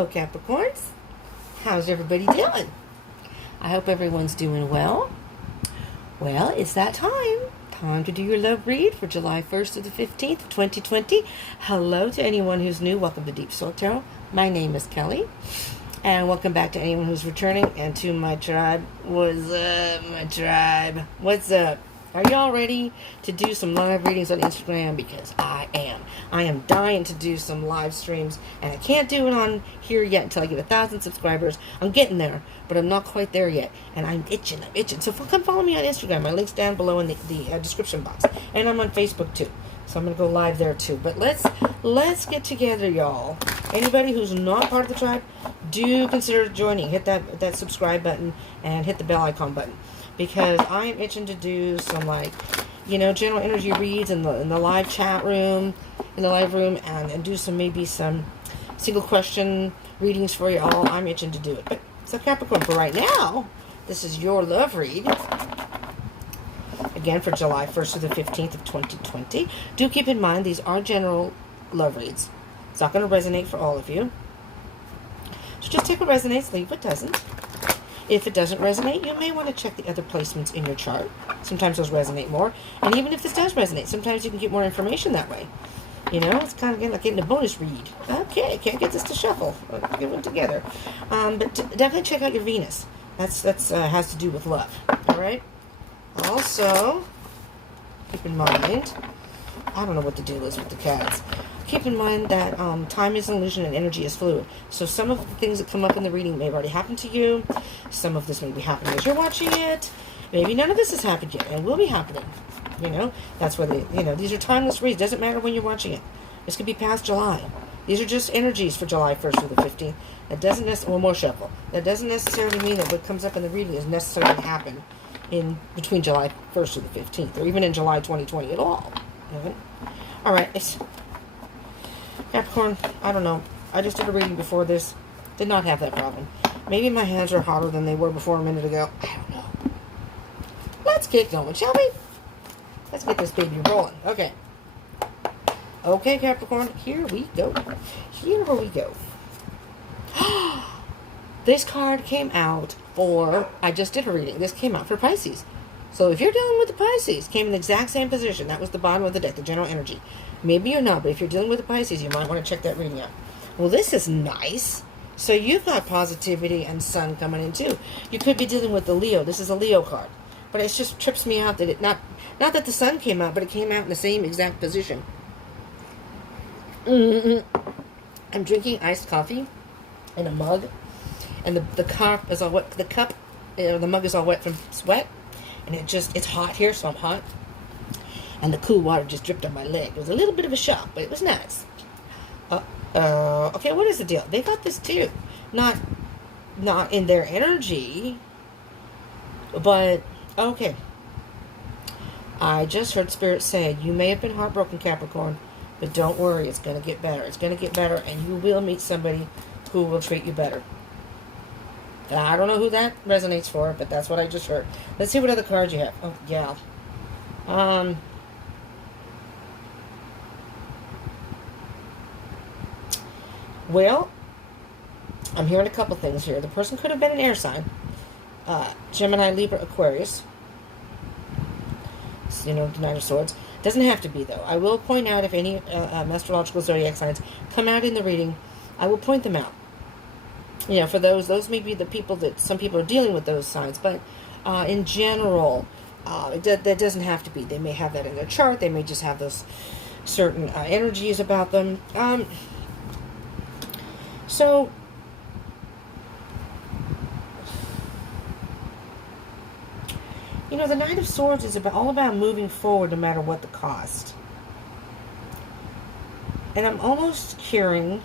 Hello, Capricorns. How's everybody doing? I hope everyone's doing well. Well, it's that time. Time to do your love read for July 1st to the 15th, 2020. Hello to anyone who's new. Welcome to Deep Soul Tarot. My name is Kelly. And welcome back to anyone who's returning and to my tribe. What's up, my tribe? What's up? Are y'all ready to do some live readings on Instagram? Because I am. I am dying to do some live streams. And I can't do it on here yet until I get 1,000 subscribers. I'm getting there, but I'm not quite there yet. And I'm itching. So come follow me on Instagram. My link's down below in the description box. And I'm on Facebook too. So I'm going to go live there too. But let's get together, y'all. Anybody who's not part of the tribe, do consider joining. Hit that subscribe button and hit the bell icon button. Because I am itching to do some, general energy reads in the live chat room, and do maybe some single question readings for y'all. I'm itching to do it. But so Capricorn, for right now, this is your love read. Again, for July 1st to the 15th of 2020. Do keep in mind, these are general love reads. It's not going to resonate for all of you. So just take what resonates, leave what doesn't. If it doesn't resonate, you may want to check the other placements in your chart. Sometimes those resonate more. And even if this does resonate, sometimes you can get more information that way. It's kind of like getting a bonus read. Okay, can't get this to shuffle. Let's get one together. But definitely check out your Venus. That's has to do with love. All right? Also, keep in mind, I don't know what the deal is with the cats. Keep in mind that time is an illusion and energy is fluid. So some of the things that come up in the reading may have already happened to you. Some of this may be happening as you're watching it. Maybe none of this has happened yet and will be happening. That's where these are timeless reads. Doesn't matter when you're watching it. This could be past July. These are just energies for July 1st through the 15th. That doesn't necessarily, more shuffle. That doesn't necessarily mean that what comes up in the reading is necessarily going to happen in between July 1st to the 15th, or even in July 2020 at all. All right, Capricorn, I don't know. I just did a reading before this. Did not have that problem. Maybe my hands are hotter than they were before a minute ago. I don't know. Let's get going, shall we? Let's get this baby rolling. Okay. Okay, Capricorn, here we go. Here we go. This card came out for, I just did a reading. This came out for Pisces. So if you're dealing with the Pisces, came in the exact same position. That was the bottom of the deck, the general energy. Maybe you're not, but if you're dealing with the Pisces, you might want to check that reading out. Well, this is nice. So you've got positivity and sun coming in too. You could be dealing with the Leo. This is a Leo card. But it just trips me out that it, not that the sun came out, but it came out in the same exact position. I'm drinking iced coffee in a mug. And the cup is all wet. The mug is all wet from sweat. And it's hot here, so I'm hot. And the cool water just dripped on my leg. It was a little bit of a shock, but it was nice. Okay, what is the deal? They got this too. Not in their energy, but, okay. I just heard Spirit say, you may have been heartbroken, Capricorn, but don't worry, it's going to get better. It's going to get better, and you will meet somebody who will treat you better. I don't know who that resonates for, but that's what I just heard. Let's see what other cards you have. Oh, yeah. Well, I'm hearing a couple things here. The person could have been an air sign. Gemini, Libra, Aquarius. The Nine of Swords. Doesn't have to be, though. I will point out if any astrological zodiac signs come out in the reading, I will point them out. For those may be the people that some people are dealing with those signs, but in general, that doesn't have to be. They may have that in their chart. They may just have those certain energies about them. So, the Knight of Swords is all about moving forward no matter what the cost. And I'm almost hearing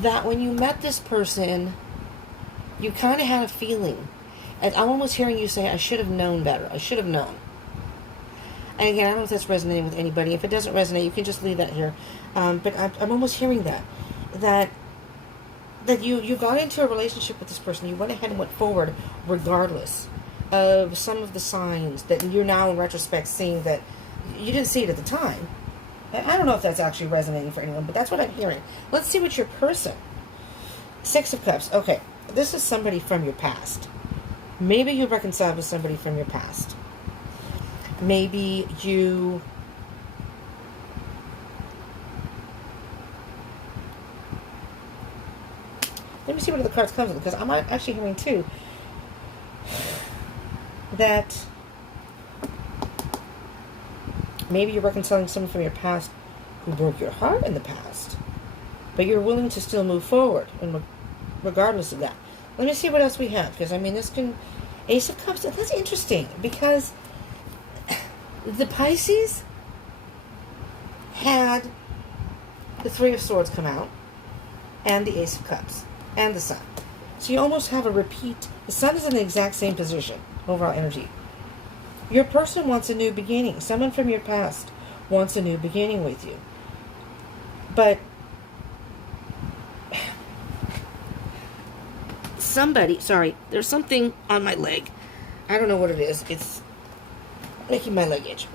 that when you met this person, you kind of had a feeling. And I'm almost hearing you say, I should have known better. I should have known. And again, I don't know if that's resonating with anybody. If it doesn't resonate, you can just leave that here. But I'm almost hearing that you got into a relationship with this person. You went ahead and went forward regardless of some of the signs that you're now in retrospect seeing that you didn't see it at the time. I don't know if that's actually resonating for anyone, but that's what I'm hearing. Let's see what your person. Six of Cups. Okay, this is somebody from your past. Maybe you reconciled with somebody from your past. Maybe you... Let me see what the cards comes with, because I'm actually hearing too that maybe you're reconciling someone from your past who broke your heart in the past, but you're willing to still move forward, and regardless of that. Let me see what else we have, because I mean, this can... Ace of Cups, that's interesting, because the Pisces had the Three of Swords come out, and the Ace of Cups, and the Sun. So you almost have a repeat. The Sun is in the exact same position, overall energy. Your person wants a new beginning. Someone from your past wants a new beginning with you. But somebody, sorry, there's something on my leg. I don't know what it is. It's making my leg itch.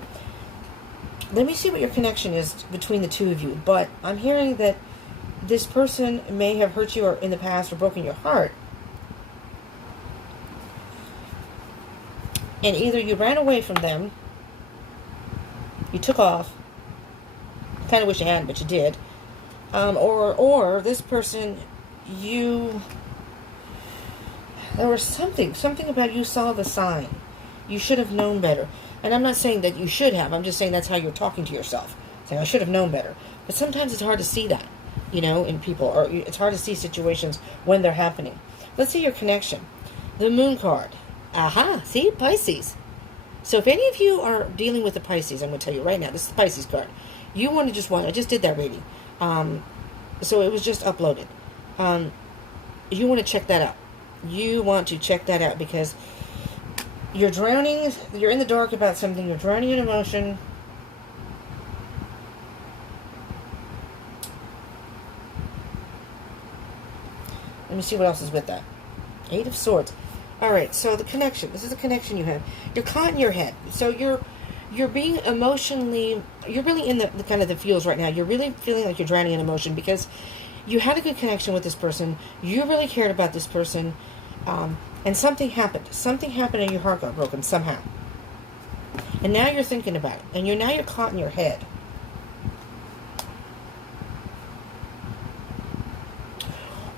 Let me see what your connection is between the two of you. But I'm hearing that this person may have hurt you or in the past or broken your heart. And either you ran away from them, you took off, kind of wish you hadn't, but you did, or this person, there was something about you saw the sign. You should have known better. And I'm not saying that you should have, I'm just saying that's how you're talking to yourself. Saying, I should have known better. But sometimes it's hard to see that, you know, in people, or it's hard to see situations when they're happening. Let's see your connection. The Moon card. Aha, see, Pisces. So if any of you are dealing with the Pisces, I'm going to tell you right now, this is the Pisces card. You want to just watch, I just did that reading. So it was just uploaded. You want to check that out. You want to check that out because you're drowning, you're in the dark about something, you're drowning in emotion. Let me see what else is with that. Eight of Swords. Alright, so the connection. This is the connection you have. You're caught in your head. So you're being emotionally... You're really in the kind of the feels right now. You're really feeling like you're drowning in emotion because you had a good connection with this person. You really cared about this person. And something happened. Something happened and your heart got broken somehow. And now you're thinking about it. And now you're caught in your head.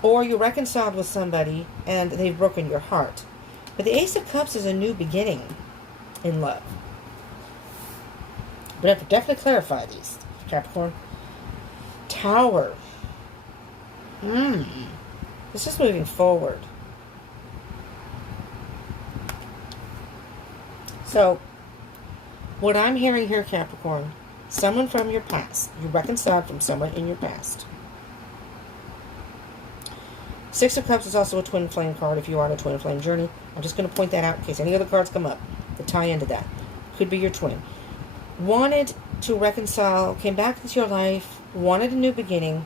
Or you reconciled with somebody and they've broken your heart. But the Ace of Cups is a new beginning in love. But I have to definitely clarify these, Capricorn. Tower. This is moving forward. So, what I'm hearing here, Capricorn, someone from your past. You reconciled from someone in your past. Six of Cups is also a twin flame card if you are on a twin flame journey. I'm just going to point that out in case any other cards come up that tie into that. Could be your twin. Wanted to reconcile, came back into your life, wanted a new beginning.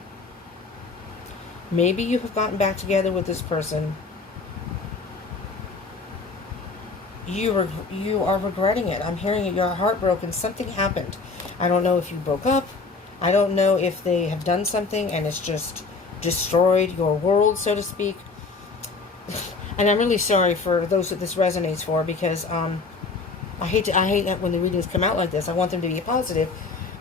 Maybe you have gotten back together with this person. You are regretting it. I'm hearing it. You're heartbroken. Something happened. I don't know if you broke up. I don't know if they have done something and it's just destroyed your world, so to speak. And I'm really sorry for those that this resonates for because I hate that when the readings come out like this. I want them to be positive,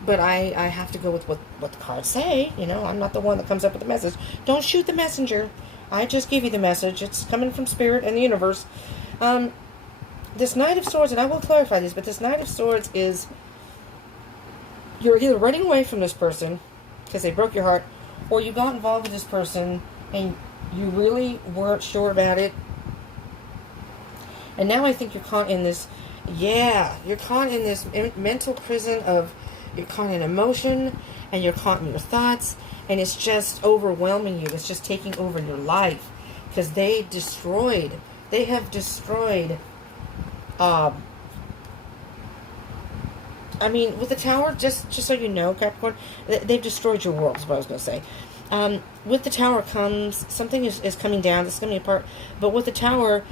but I have to go with what the cards say. You know, I'm not the one that comes up with the message. Don't shoot the messenger. I just give you the message. It's coming from Spirit and the universe. This Knight of Swords, and I will clarify this, but this Knight of Swords is you're either running away from this person because they broke your heart, or you got involved with this person and you really weren't sure about it. And now I think you're caught in this, you're caught in this mental prison of, you're caught in emotion and you're caught in your thoughts and it's just overwhelming you. It's just taking over your life because they have destroyed, I mean, with the Tower, just so you know, Capricorn, they've destroyed your world, is what I was going to say. With the Tower comes, something is coming down, it's coming apart, but with the Tower,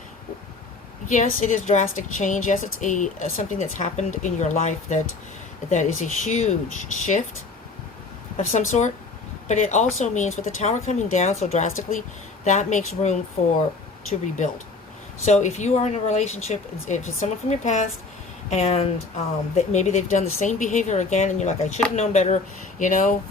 yes, it is drastic change. Yes, it's something that's happened in your life that is a huge shift. of some sort. But it also means with the Tower coming down so drastically, that makes room to rebuild. So if you are in a relationship, if it's someone from your past, and maybe they've done the same behavior again, and you're like, I should have known better, maybe,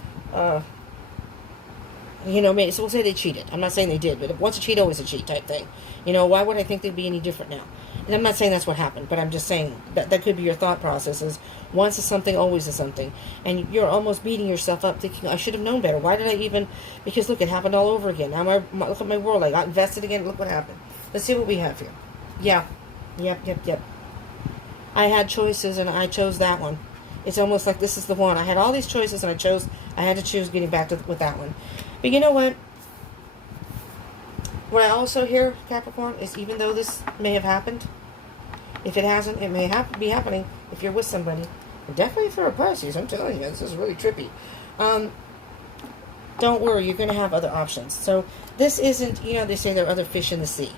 so we'll say they cheated. I'm not saying they did, but once a cheat, always a cheat type thing. Why would I think they'd be any different now? And I'm not saying that's what happened, but I'm just saying that could be your thought process is once is something, always is something. And you're almost beating yourself up thinking, I should have known better. Why did I even... Because look, it happened all over again. Now look at my world. I got invested again. Look what happened. Let's see what we have here. Yeah. Yep. I had choices and I chose that one. It's almost like this is the one. I had all these choices and I had to choose getting back with that one. But you know what? What I also hear, Capricorn, is even though this may have happened, if it hasn't, it may be happening if you're with somebody. And definitely for a Pisces, I'm telling you, this is really trippy. Don't worry, you're going to have other options. So this isn't, they say there are other fish in the sea.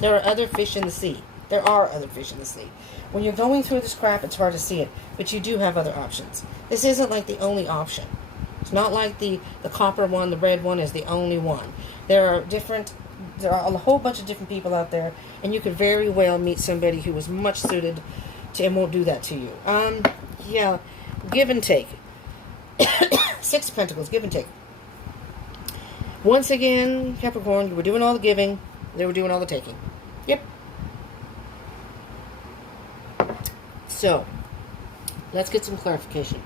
There are other fish in the sea. There are other fish in the sea. When you're going through this crap, it's hard to see it, but you do have other options. This isn't like the only option. It's not like the copper one, the red one is the only one. There are a whole bunch of different people out there, and you could very well meet somebody who is much suited to and won't do that to you. Yeah, give and take. 6 of Pentacles, give and take. Once again, Capricorn, you were doing all the giving, they were doing all the taking. Yep. So, let's get some clarification.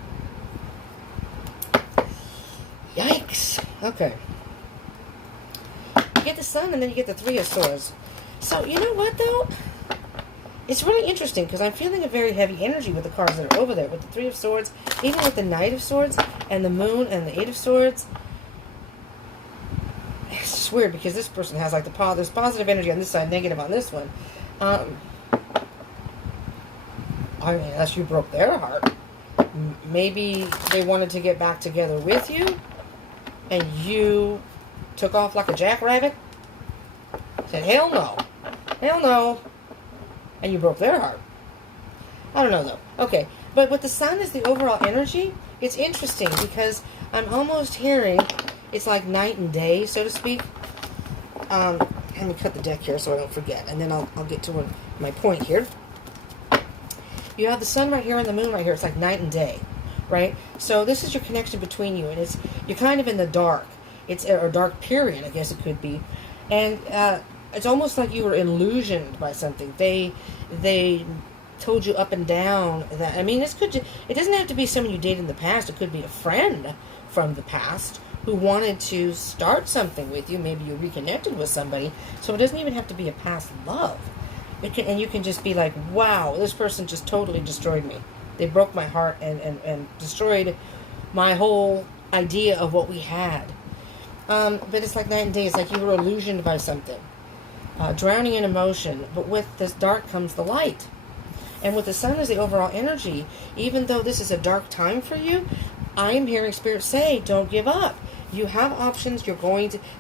Yikes. Okay. You get the Sun and then you get the 3 of Swords. So, you know what, though? It's really interesting because I'm feeling a very heavy energy with the cards that are over there. With the 3 of Swords, even with the Knight of Swords, and the Moon, and the 8 of Swords. It's just weird because this person has like there's positive energy on this side, negative on this one. I mean, unless you broke their heart. Maybe they wanted to get back together with you, and you took off like a jackrabbit. Said, hell no, and you broke their heart. I don't know, though. Okay, but with the Sun as the overall energy, it's interesting because I'm almost hearing it's like night and day, so to speak. Let me cut the deck here so I don't forget, and then I'll get to my point here. You have the Sun right here and the Moon right here. It's like night and day, right? So this is your connection between you, and you're kind of in the dark. It's a dark period, I guess it could be, and it's almost like you were illusioned by something. They told you up and down that. I mean, it doesn't have to be someone you dated in the past. It could be a friend from the past who wanted to start something with you. Maybe you reconnected with somebody, so it doesn't even have to be a past love. And you can just be like, wow, this person just totally destroyed me. They broke my heart and destroyed my whole idea of what we had. But it's like night and day. It's like you were illusioned by something. Drowning in emotion. But with this dark comes the light. And with the Sun as the overall energy, even though this is a dark time for you, I am hearing Spirit say, don't give up. You have options.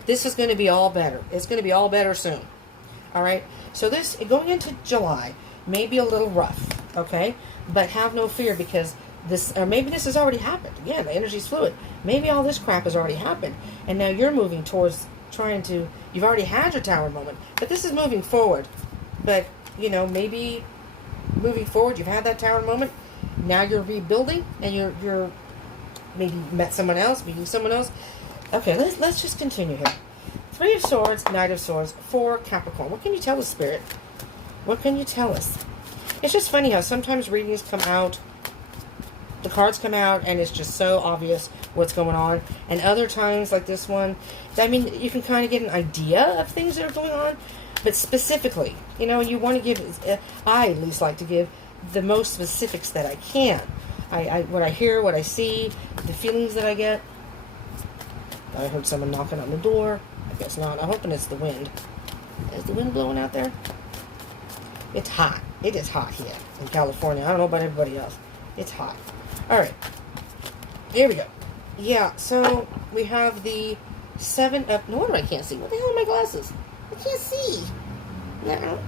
This is going to be all better. It's going to be all better soon. All right? So this, going into July, may be a little rough, okay? But have no fear because maybe this has already happened. Again, the energy's fluid. Maybe all this crap has already happened. And now you're moving towards you've already had your Tower moment. But this is moving forward. But, maybe moving forward, you've had that Tower moment. Now you're rebuilding and you're maybe met someone else, meeting someone else. Okay, let's just continue here. 3 of Swords, Knight of Swords, 4 Capricorn. What can you tell us, Spirit? What can you tell us? It's just funny how sometimes readings come out, the cards come out, and it's just so obvious what's going on. And other times, like this one, I mean, you can kind of get an idea of things that are going on. But specifically, you want to give, I at least like to give the most specifics that I can. What I hear, what I see, the feelings that I get. I heard someone knocking on the door. I guess not. I'm hoping it's the wind. Is the wind blowing out there? It's hot. It is hot here in California. I don't know about everybody else. It's hot. All right. There we go. Yeah, so we have the 7 of... No wonder I can't see. What the hell are my glasses? I can't see. No.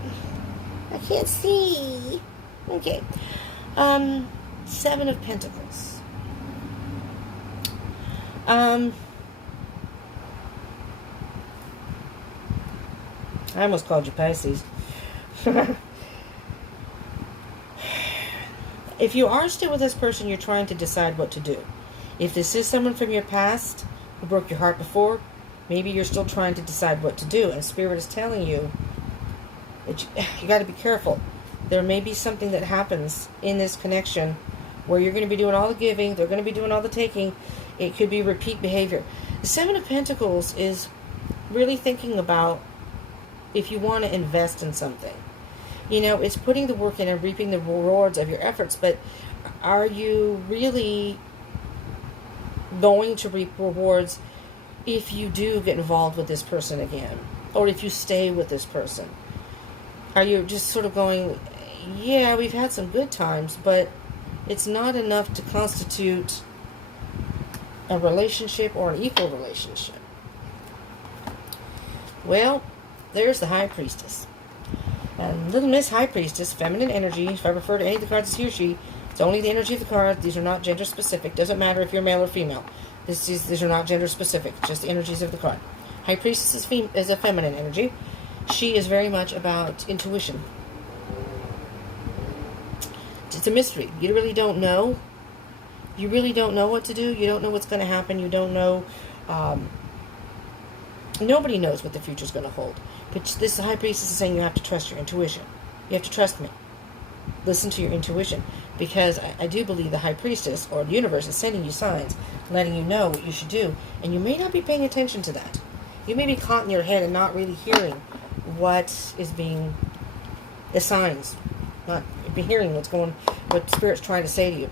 I can't see. Okay. 7 of Pentacles. I almost called you Pisces. If you are still with this person, you're trying to decide what to do. If this is someone from your past who broke your heart before, maybe you're still trying to decide what to do. And Spirit is telling you that you got to be careful. There may be something that happens in this connection where you're going to be doing all the giving, they're going to be doing all the taking. It could be repeat behavior. The Seven of Pentacles is really thinking about if you want to invest in something. You know, it's putting the work in and reaping the rewards of your efforts, but are you really going to reap rewards if you do get involved with this person again? Or if you stay with this person? Are you just sort of going, yeah, we've had some good times, but it's not enough to constitute a relationship or an equal relationship? Well, there's the High Priestess. And Little Miss High Priestess, feminine energy. If I refer to any of the cards as he or she, it's only the energy of the card. These are not gender specific. Doesn't matter if you're male or female. These are not gender specific. Just the energies of the card. High Priestess is a feminine energy. She is very much about intuition. It's a mystery. You really don't know. You really don't know what to do. You don't know what's going to happen. You don't know. Nobody knows what the future is going to hold. But this High Priestess is saying you have to trust your intuition. You have to trust me. Listen to your intuition. Because I do believe the High Priestess, or the universe, is sending you signs, letting you know what you should do. And you may not be paying attention to that. You may be caught in your head and not really hearing what is being, the signs. Not hearing what Spirit's trying to say to you.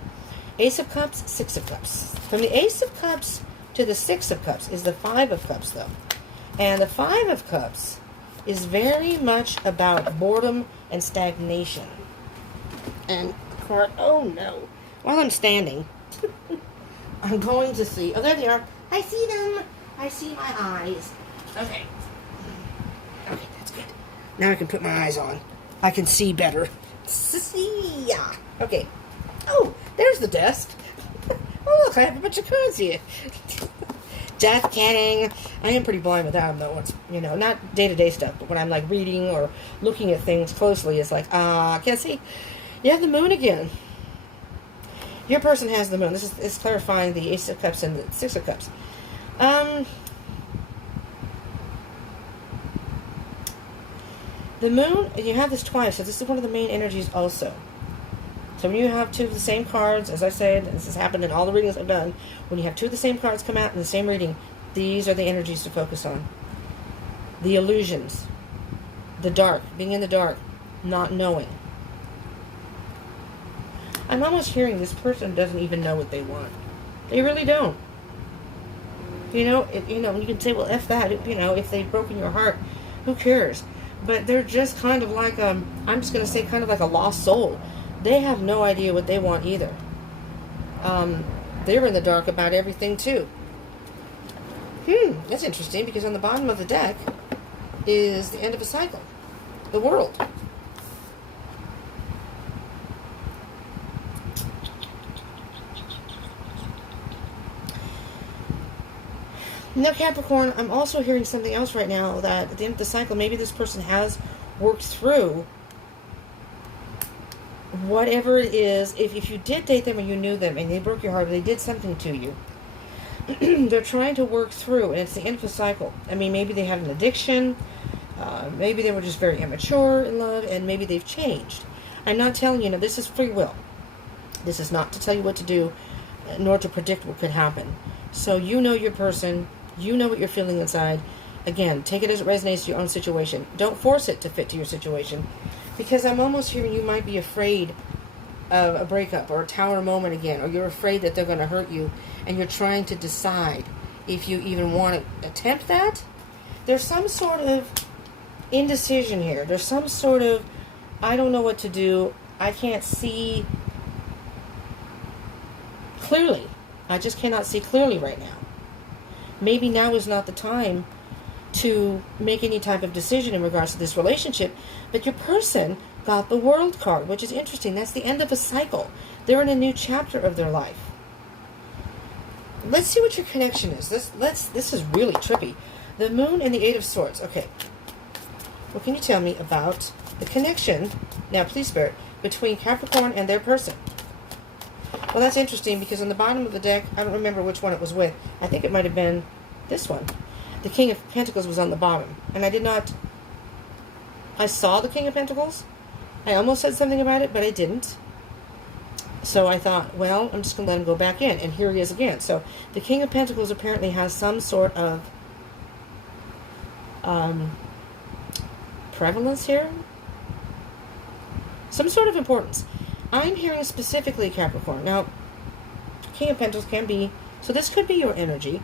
Ace of Cups, Six of Cups. From the Ace of Cups to the Six of Cups is the Five of Cups, though. And the Five of Cups is very much about boredom and stagnation. And, oh no. While I'm standing, I'm going to see, oh, there they are. I see them. I see my eyes. Okay. Okay, that's good. Now I can put my eyes on. I can see better. Yeah. Okay. Oh, there's the desk. Oh, look, I have a bunch of cards here. Just kidding. I am pretty blind without them, though. It's, you know, not day-to-day stuff, but when I'm, like, reading or looking at things closely, it's like, I can't see. You have the moon again. Your person has the moon. This is clarifying the Ace of Cups and the Six of Cups. The moon, you have this twice, so this is one of the main energies also. So when you have two of the same cards, as I said, this has happened in all the readings I've done, when you have two of the same cards come out in the same reading, these are the energies to focus on. The illusions. The dark. Being in the dark. Not knowing. I'm almost hearing this person doesn't even know what they want. They really don't. You know, you can say, well, F that. You know, if they've broken your heart, who cares? But they're just kind of like, I'm just going to say kind of like a lost soul. They have no idea what they want either. They're in the dark about everything too. That's interesting because on the bottom of the deck is the end of a cycle. The world. Now, Capricorn, I'm also hearing something else right now, that at the end of the cycle, maybe this person has worked through whatever it is. If you did date them or you knew them and they broke your heart or they did something to you, they're trying to work through, and it's the end of the cycle. I mean, maybe they had an addiction, maybe they were just very immature in love, and maybe they've changed. I'm not telling you, this is free will. This is not to tell you what to do, nor to predict what could happen. So you know your person, you know what you're feeling inside. Again, take it as it resonates to your own situation. Don't force it to fit to your situation, because I'm almost hearing you might be afraid of a breakup or a tower moment again, or you're afraid that they're going to hurt you, and you're trying to decide if you even want to attempt that. There's some sort of indecision here. There's some sort of, I don't know what to do. I can't see clearly. I just cannot see clearly right now. Maybe now is not the time to make any type of decision in regards to this relationship, but your person got the World card, which is interesting. That's the end of a cycle. They're in a new chapter of their life. Let's see what your connection is. This is really trippy. The Moon and the Eight of Swords. Okay. What can you tell me about the connection, now please Spirit, between Capricorn and their person? Well, that's interesting because on the bottom of the deck, I don't remember which one it was with. I think it might have been this one. The King of Pentacles was on the bottom. And I saw the King of Pentacles. I almost said something about it, but I didn't. So I thought, well, I'm just going to let him go back in. And here he is again. So the King of Pentacles apparently has some sort of prevalence here. Some sort of importance. I'm hearing specifically Capricorn. Now, King of Pentacles can be, so this could be your energy.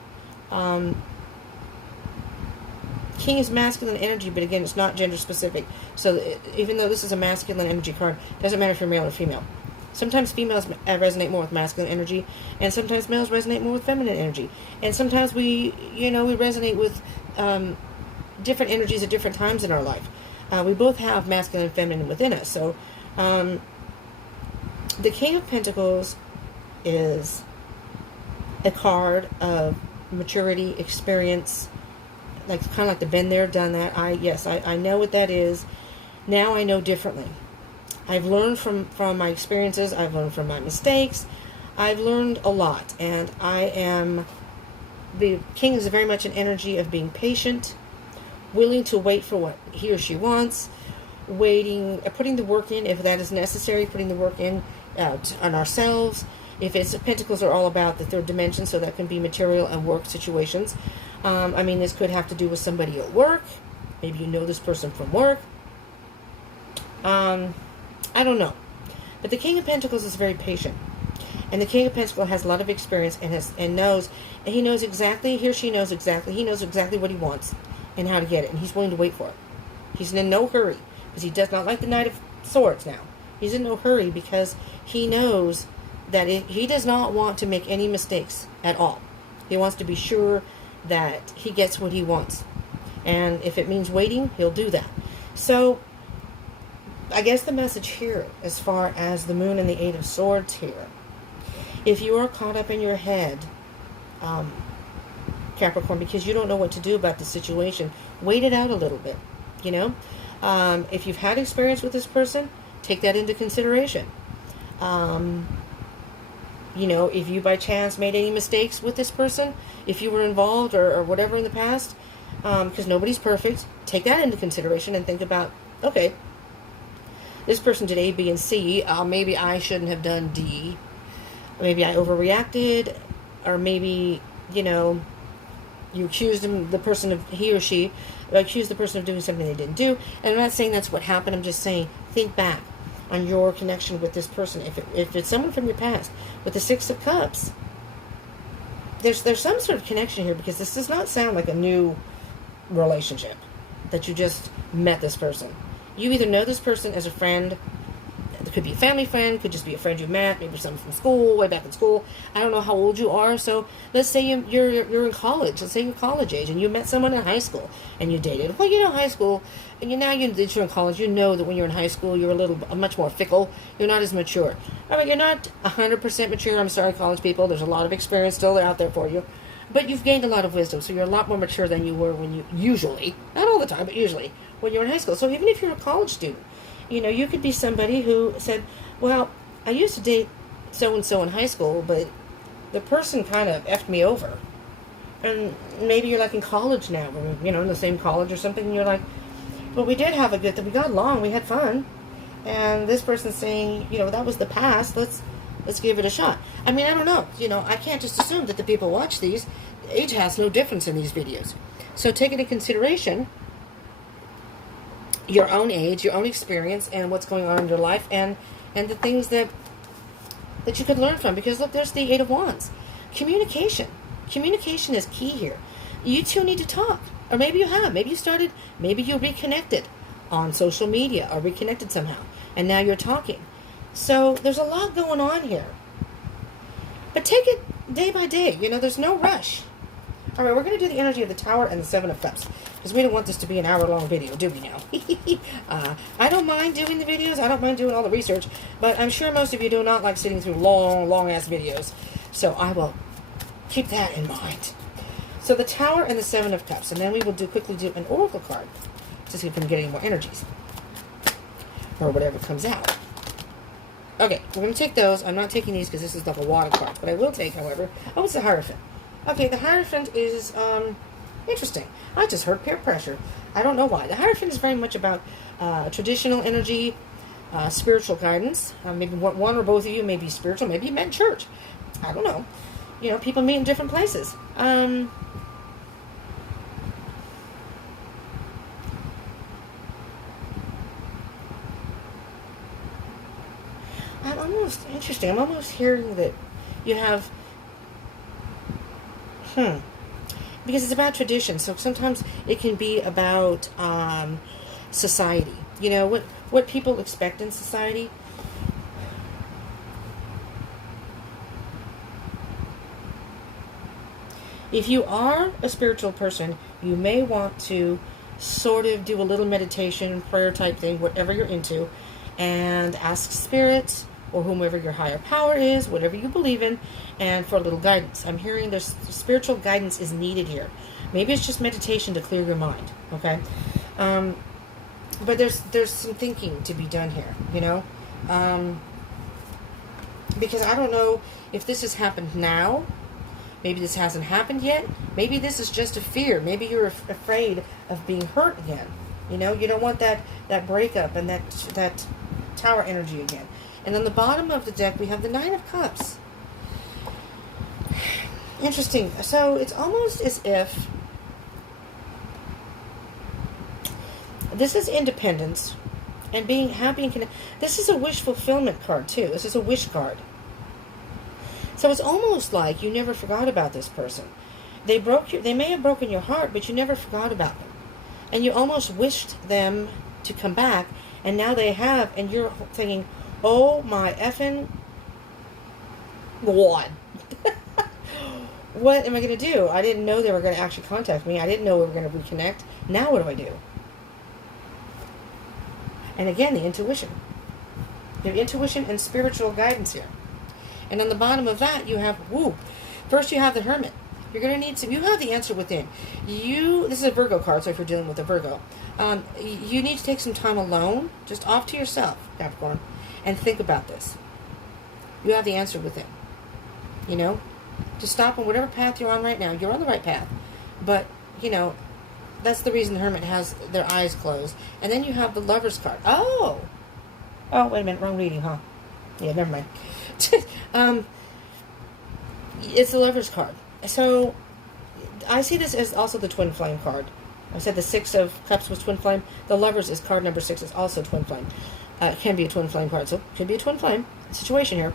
King is masculine energy, but again, it's not gender specific. So even though this is a masculine energy card, it doesn't matter if you're male or female. Sometimes females resonate more with masculine energy, and sometimes males resonate more with feminine energy. And sometimes we resonate with different energies at different times in our life. We both have masculine and feminine within us. So the King of Pentacles is a card of maturity, experience, like kind of like the been there, done that. I know what that is. Now I know differently. I've learned from my experiences. I've learned from my mistakes. I've learned a lot. And the King is very much an energy of being patient, willing to wait for what he or she wants, waiting, putting the work in if that is necessary, putting the work in on ourselves. If it's Pentacles are all about the third dimension, so that can be material and work situations. This could have to do with somebody at work. Maybe you know this person from work. I don't know. But the King of Pentacles is very patient. And the King of Pentacles has a lot of experience he knows exactly what he wants and how to get it. And he's willing to wait for it. He's in no hurry because he does not like the Knight of Swords now. He's in no hurry because he knows that he does not want to make any mistakes at all. He wants to be sure that he gets what he wants. And if it means waiting, he'll do that. So I guess the message here, as far as the Moon and the Eight of Swords here, if you are caught up in your head, Capricorn, because you don't know what to do about the situation, wait it out a little bit, If you've had experience with this person, take that into consideration. If you by chance made any mistakes with this person, if you were involved or whatever in the past, because nobody's perfect, take that into consideration and think about, okay, this person did A, B, and C. Maybe I shouldn't have done D. Maybe I overreacted. Or maybe, you accused the person of, he or she, accused the person of doing something they didn't do. And I'm not saying that's what happened. I'm just saying, think back on your connection with this person. If it's someone from your past, with the Six of Cups, there's some sort of connection here, because this does not sound like a new relationship that you just met this person. You either know this person as a friend. It could be a family friend, could just be a friend you met, maybe someone from school, way back in school. I don't know how old you are. So let's say you're in college. Let's say you're college age and you met someone in high school and you dated. Well, high school, and you're in college, you know that when you're in high school, you're much more fickle. You're not as mature. All right, you're not 100% mature. I'm sorry, college people. There's a lot of experience still out there for you. But you've gained a lot of wisdom, so you're a lot more mature than you were when you usually, not all the time, but usually, when you're in high school. So even if you're a college student, you could be somebody who said, well, I used to date so-and-so in high school, but the person kind of effed me over. And maybe you're like in college now, in the same college or something, and you're like, well, we did have we got along, we had fun. And this person's saying, that was the past, let's give it a shot. I don't know. I can't just assume that the people watch these. Age has no difference in these videos. So take into consideration your own age, your own experience, and what's going on in your life, and the things that you could learn from. Because look, there's the Eight of Wands. Communication. Communication is key here. You two need to talk. Or maybe you have. Maybe you started. Maybe you reconnected on social media or reconnected somehow. And now you're talking. So there's a lot going on here. But take it day by day. There's no rush. All right, we're going to do the energy of the Tower and the Seven of Cups, because we don't want this to be an hour-long video, do we now? I don't mind doing the videos. I don't mind doing all the research, but I'm sure most of you do not like sitting through long, long-ass videos. So I will Keep that in mind. So the Tower and the Seven of Cups. And then we will quickly do an Oracle card to see if we can get any more energies. Or whatever comes out. Okay, we're going to take those. I'm not taking these because this is like a water card. But I will take, however... Oh, it's the Hierophant. Okay, the Hierophant is interesting. I just heard peer pressure. I don't know why. The Hierophant is very much about traditional energy, spiritual guidance. Maybe one or both of you may be spiritual. Maybe you met in church. I don't know. You know, people meet in different places. I'm almost interesting. I'm almost hearing that you have... Because it's about tradition. So sometimes it can be about society. You know, what people expect in society. If you are a spiritual person, you may want to sort of do a little meditation, prayer type thing, whatever you're into, and ask spirits or whomever your higher power is, whatever you believe in, and for a little guidance. I'm hearing there's spiritual guidance is needed here. Maybe it's just meditation to clear your mind, okay? But there's some thinking to be done here, you know? Because I don't know if this has happened now. Maybe this hasn't happened yet. Maybe this is just a fear. Maybe you're afraid of being hurt again. You know, you don't want that breakup and that tower energy again. And on the bottom of the deck, we have the Nine of Cups. Interesting. So it's almost as if this is independence and being happy and connected. This is a wish fulfillment card too. This is a wish card. So it's almost like you never forgot about this person. They may have broken your heart, but you never forgot about them. And you almost wished them to come back, and now they have, and you're thinking, oh my effing God. What am I going to do? I didn't know they were going to actually contact me. I didn't know we were going to reconnect. Now what do I do? And again, the intuition. Your intuition and spiritual guidance here. And on the bottom of that, you have, first you have the Hermit. You're going to need some, you have the answer within. This is a Virgo card, so if you're dealing with a Virgo, you need to take some time alone, just off to yourself, Capricorn, and think about this. You have the answer within. You know? To stop on whatever path you're on right now. You're on the right path. But, you know, that's the reason the Hermit has their eyes closed. And then you have the Lover's card. Oh, wait a minute. Wrong reading, huh? Yeah, never mind. It's the Lover's card. So I see this as also the Twin Flame card. I said the Six of Cups was Twin Flame. The Lover's is card number 6 is also Twin Flame. It can be a Twin Flame card, so it could be a Twin Flame situation here.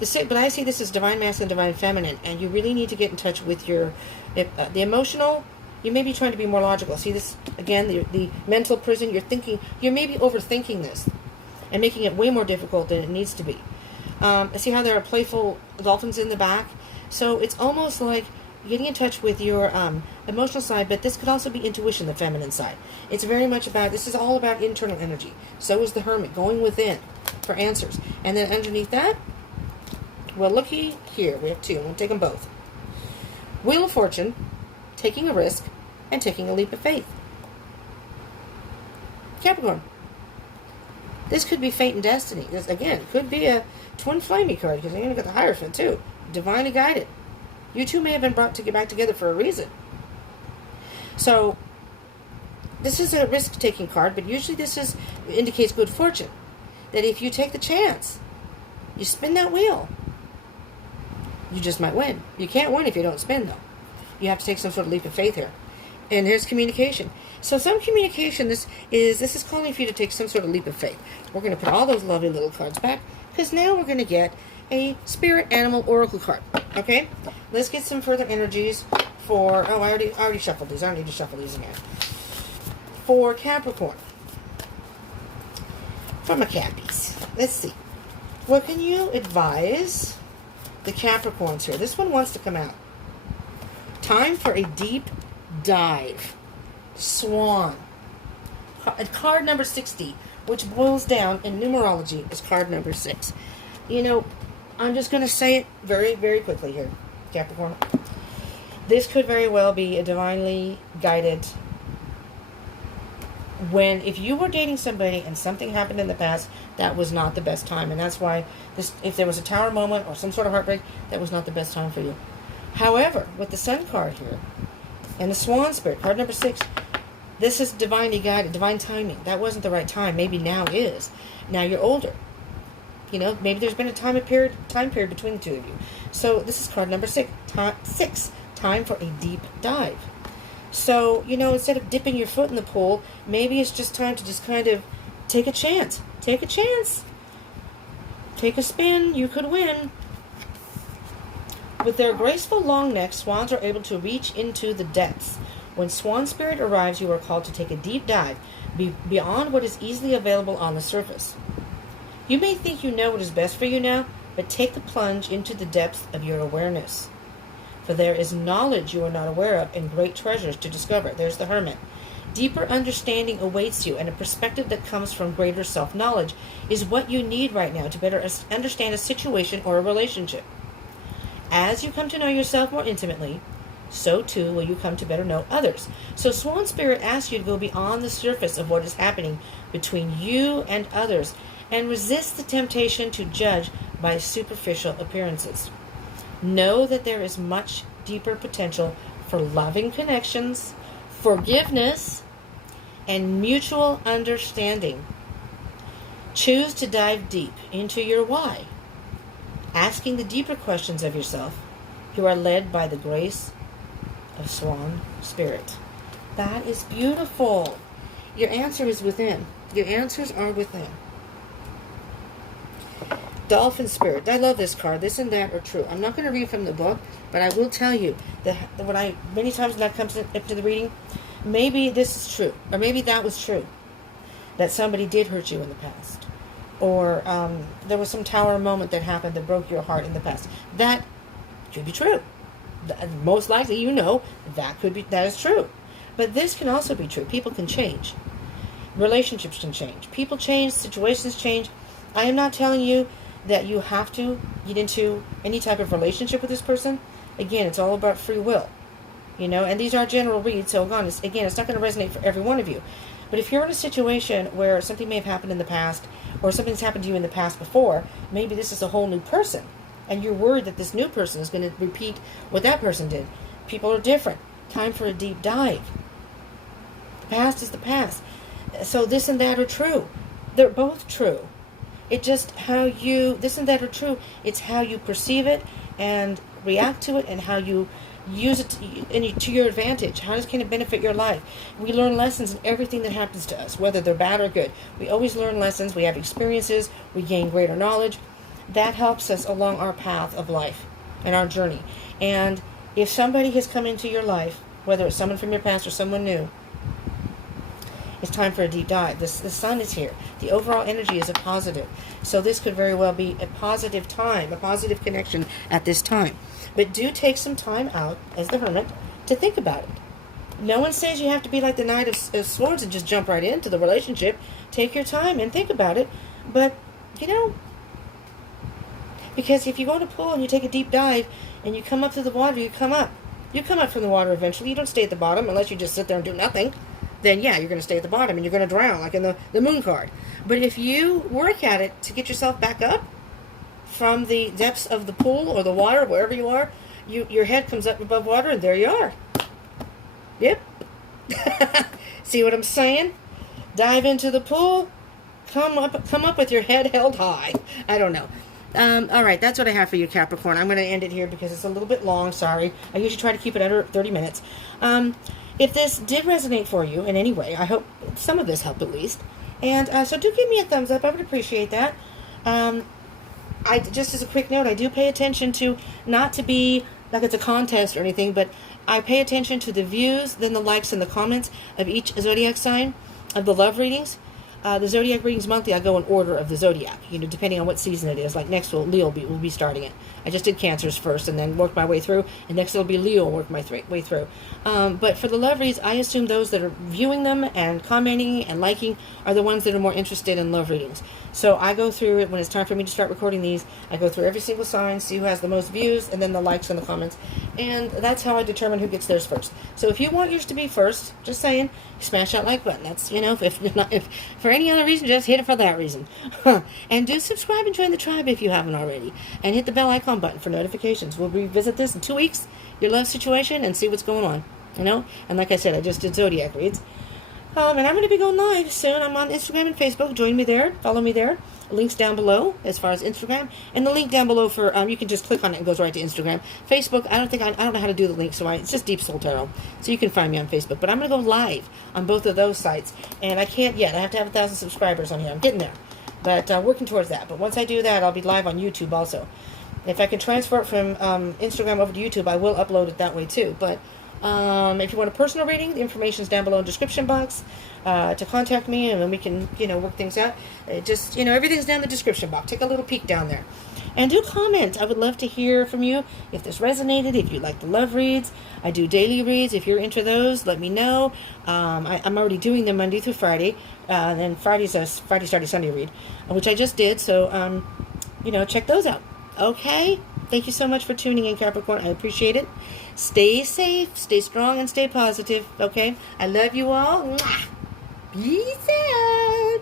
But I see this as Divine Masculine, Divine Feminine, and you really need to get in touch with the emotional. You may be trying to be more logical. See this again, the mental prison. You're maybe overthinking this and making it way more difficult than it needs to be. See how there are playful dolphins in the back? So it's almost like getting in touch with your emotional side, but this could also be intuition, the feminine side. It's very much about, this is all about internal energy. So is the Hermit, going within for answers. And then underneath that, well, looky here. We have two. We'll take them both. Wheel of Fortune, taking a risk, and taking a leap of faith. Capricorn. This could be fate and destiny. This, again, could be a twin flamey card, because you're going to get the Hierophant, too. Divinely guided. You two may have been brought to get back together for a reason. So, this is a risk-taking card, but usually this indicates good fortune. That if you take the chance, you spin that wheel, you just might win. You can't win if you don't spin, though. You have to take some sort of leap of faith here. And here's communication. So some communication, this is calling for you to take some sort of leap of faith. We're going to put all those lovely little cards back, because now we're going to get a Spirit Animal Oracle card. Okay? Let's get some further energies for, I already shuffled these. I don't need to shuffle these again. For Capricorn. From a Cappies. Let's see. What can you advise the Capricorns here? This one wants to come out. Time for a deep dive. Swan. Card number 60, which boils down in numerology as card number 6. You know, I'm just going to say it very, very quickly here. Capricorn. This could very well be a divinely guided. If you were dating somebody and something happened in the past, that was not the best time. And that's why if there was a tower moment or some sort of heartbreak, that was not the best time for you. However, with the Sun card here and the Swan Spirit, card number 6, this is divinely guided, divine timing. That wasn't the right time. Maybe now is. Now you're older. You know, maybe there's been a time period between the two of you. So this is card number 6. Time for a deep dive. So, you know, instead of dipping your foot in the pool, maybe it's just time to just kind of take a chance. Take a chance. Take a spin. You could win. With their graceful long necks, swans are able to reach into the depths. When Swan Spirit arrives, you are called to take a deep dive beyond what is easily available on the surface. You may think you know what is best for you now, but take the plunge into the depths of your awareness. For there is knowledge you are not aware of and great treasures to discover. There's the Hermit. Deeper understanding awaits you, and a perspective that comes from greater self-knowledge is what you need right now to better understand a situation or a relationship. As you come to know yourself more intimately, so too will you come to better know others. So Swan Spirit asks you to go beyond the surface of what is happening between you and others and resist the temptation to judge by superficial appearances. Know that there is much deeper potential for loving connections, forgiveness, and mutual understanding. Choose to dive deep into your why, asking the deeper questions of yourself. You are led by the grace of Swan Spirit. That is beautiful. Your answer is within. Your answers are within. Dolphin Spirit. I love this card. This and that are true. I'm not going to read from the book, but I will tell you that many times when that comes into the reading, maybe this is true, or maybe that was true, that somebody did hurt you in the past, or there was some tower moment that happened that broke your heart in the past. That could be true. Most likely, you know, that is true. But this can also be true. People can change. Relationships can change. People change. Situations change. I am not telling you that you have to get into any type of relationship with this person. Again, it's all about free will. You know, and these are general reads, so again, it's not going to resonate for every one of you. But if you're in a situation where something may have happened in the past, or something's happened to you in the past before, maybe this is a whole new person, and you're worried that this new person is going to repeat what that person did. People are different. Time for a deep dive. The past is the past. So this and that are true. They're both true. It just this and that are true. It's how you perceive it and react to it, and how you use it to your advantage. How can it benefit your life? We learn lessons in everything that happens to us, whether they're bad or good. We always learn lessons. We have experiences. We gain greater knowledge. That helps us along our path of life and our journey. And if somebody has come into your life, whether it's someone from your past or someone new, it's time for a deep dive. The sun is here. The overall energy is a positive. So this could very well be a positive time, a positive connection at this time. But do take some time out, as the Hermit, to think about it. No one says you have to be like the Knight of Swords and just jump right into the relationship. Take your time and think about it. But, you know, because if you go to a pool and you take a deep dive and you come up to the water, you come up. You come up from the water eventually. You don't stay at the bottom unless you just sit there and do nothing. Then yeah, you're going to stay at the bottom and you're going to drown, like in the moon card. But if you work at it to get yourself back up from the depths of the pool or the water, wherever you are, your head comes up above water, and there you are. Yep. See what I'm saying? Dive into the pool, come up with your head held high. I don't know. All right, that's what I have for you, Capricorn. I'm going to end it here because it's a little bit long. Sorry. I usually try to keep it under 30 minutes. If this did resonate for you in any way, I hope some of this helped at least. And so do give me a thumbs up. I would appreciate that. Just as a quick note, I do pay attention to, not to be like it's a contest or anything, but I pay attention to the views, then the likes and the comments of each zodiac sign of the love readings. the Zodiac readings monthly, I go in order of the Zodiac, depending on what season it is. Like next Leo will be starting it. I just did Cancers first and then worked my way through, and next it'll be Leo, work my way through. But for the love reads, I assume those that are viewing them and commenting and liking are the ones that are more interested in love readings. So I go through it when it's time for me to start recording these. I go through every single sign, see who has the most views, and then the likes and the comments. And that's how I determine who gets theirs first. So if you want yours to be first, just saying, smash that like button. That's, if for any other reason, just hit it for that reason. And do subscribe and join the tribe if you haven't already. And hit the bell icon button for notifications. We'll revisit this in 2 weeks, your love situation, and see what's going on. And like I said, I just did Zodiac reads. And I'm going to be going live soon. I'm on Instagram and Facebook. Join me there. Follow me there. Links down below as far as Instagram. And the link down below for, you can just click on it and it goes right to Instagram. Facebook, I don't know how to do the link, so it's just Deep Soul Tarot. So you can find me on Facebook. But I'm going to go live on both of those sites. And I can't yet. I have to have 1,000 subscribers on here. I'm getting there. But working towards that. But once I do that, I'll be live on YouTube also. If I can transfer it from Instagram over to YouTube, I will upload it that way too. But if you want a personal reading, the information is down below in the description box to contact me, and then we can, work things out. Everything's down in the description box. Take a little peek down there. And do comment. I would love to hear from you if this resonated, if you like the love reads. I do daily reads. If you're into those, let me know. I'm already doing them Monday through Friday. And then Friday's a Friday, Saturday, Sunday read, which I just did. So, check those out. Okay? Thank you so much for tuning in, Capricorn. I appreciate it. Stay safe, stay strong, and stay positive. Okay? I love you all. Mwah. Peace out.